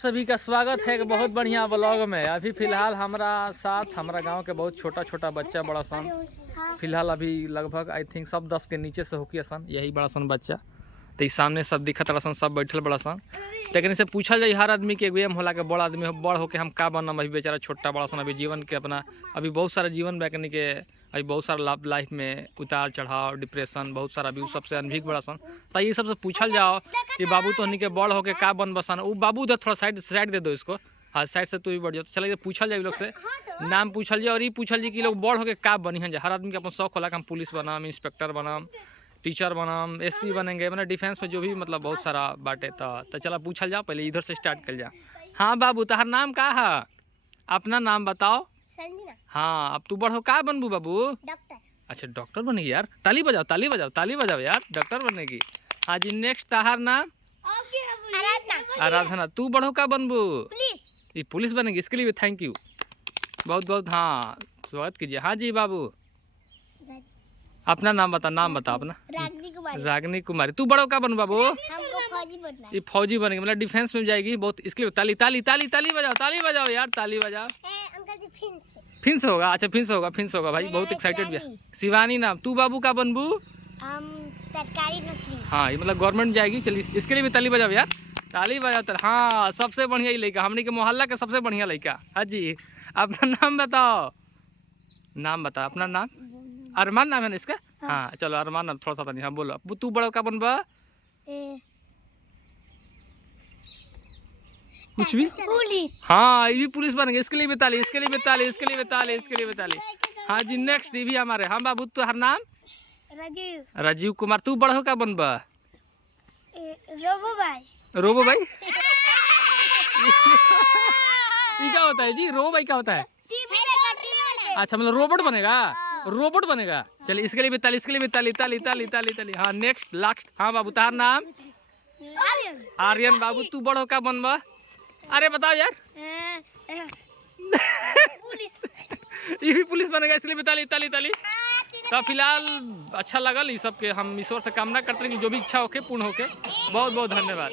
सभी का स्वागत है एक बहुत बढ़िया ब्लॉग में। अभी फिलहाल हमारा साथ हमारा गांव के बहुत छोटा छोटा बच्चा बड़ा सन, फिलहाल अभी लगभग आई थिंक सब 10 के नीचे से होकी सन, यही बड़ा सन बच्चा। तो इस सामने सब दिखत रहा सन, सब बैठल बड़ा सन। लेकिन से पूछा जाए हर आदमी के एम होला के बड़ा आदमी हो, बड़ होके हम का बनम। अभी बेचारा छोटा बड़ा सन, अभी जीवन के अपना अभी बहुत सारा जीवन वैज्ञानिक के अभी बहुत सारा लाइफ में उतार चढ़ाव, डिप्रेशन बहुत सारा अभी सबसे अनभिज्ञ बड़ा सन। तो ये सबसे पूछल जाओ कि बाबू तो के बड़ होके का बन बसन। वो बाबू उधर थोड़ा साइड दे दो इसको, हाँ साइड से तू भी बढ़ जाओ। तो चलिए पूछल जाए लोग से, नाम पूछल जाए और ये पूछल जाए कि लोग बड़ होके का बनी हैं। हर आदमी के अपन शौक होला कि हम पुलिस बनाम, इंस्पेक्टर बनाम, टीचर बनाम, एसपी बनेंगे, मैंने डिफेंस में जो भी मतलब बहुत सारा बाटे। तो चला पूछल जाओ, पहले इधर से स्टार्ट कर जा। हाँ बाबू तहर नाम का है, अपना नाम बताओ। हाँ अब तू बड़ हो का बनबू बाबू? डॉक्टर। अच्छा डॉक्टर बनेगी यार, ताली बजाओ ताली बजाओ ताली बजाओ यार, डॉक्टर बनेगी। हाँ जी नेक्स्ट तहार नाम? आराधना। तू बड़ो का बनबू? ये पुलिस बनेगी, इसके लिए भी थैंक यू बहुत बहुत। हाँ स्वागत कीजिए। हाँ जी बाबू अपना नाम बता, नाम बता अपना। रागनी कुमारी। तू बड़ो का बन बाबू? हमको फौजी बनना है। ये फौजी बनेगी, मतलब डिफेंस में जाएगी बहुत, इसके लिए ताली ताली ताली ताली बजाओ ताली बजाओ यार ताली बजाओ। अंकल जी फिर से होगा, अच्छा फिर से होगा भाई, बहुत एक्साइटेड भी है। शिवानी नाम। तू बाबू का बनबू? हम सरकारी नौकरी। हाँ ये मतलब गवर्नमेंट जाएगी, चलिए इसके लिए भी ताली बजाओ यार ताली बजाओ। हाँ सबसे बढ़िया ही लड़का, हमने के मोहल्ला का सबसे बढ़िया लड़का। हाँ जी अपना नाम बताओ, नाम बता अपना नाम। अरमान नाम है ना इसका? हाँ चलो अरमान नाम थोड़ा सा नहीं। हाँ बोलो तू बड़ा का बनबा? कुछ भी। हाँ ये भी पुलिस बन गई, इसके लिए भी ताली, इसके लिए भी ताली, इसके लिए भी ताली, इसके लिए भी ताली। हाँ जी नेक्स्ट ये भी हमारे। हाँ बाबू तो हर नाम? राजीव। राजीव कुमार। तू बड़ा हो का बनबा? रोबो भाई। रोबो भाई ये क्या होता है जी? रोबो भाई क्या होता है? अच्छा मतलब रोबोट बनेगा, रोबोट बनेगा। चलिए इसके लिए भी ताली, इसके लिए भी ताली ताली ताली ताली ताली। हाँ नेक्स्ट लास्ट। हाँ बाबू तार नाम? आर्यन। बाबू तू बड़ो का बनबा? अरे बताओ यार। ये भी पुलिस बनेगा, इसलिए भी ताली ताली ताली। तो फिलहाल अच्छा लगल ये सब के, हम ईश्वर से कामना करते हैं कि जो भी इच्छा होके पूर्ण होके। बहुत बहुत धन्यवाद।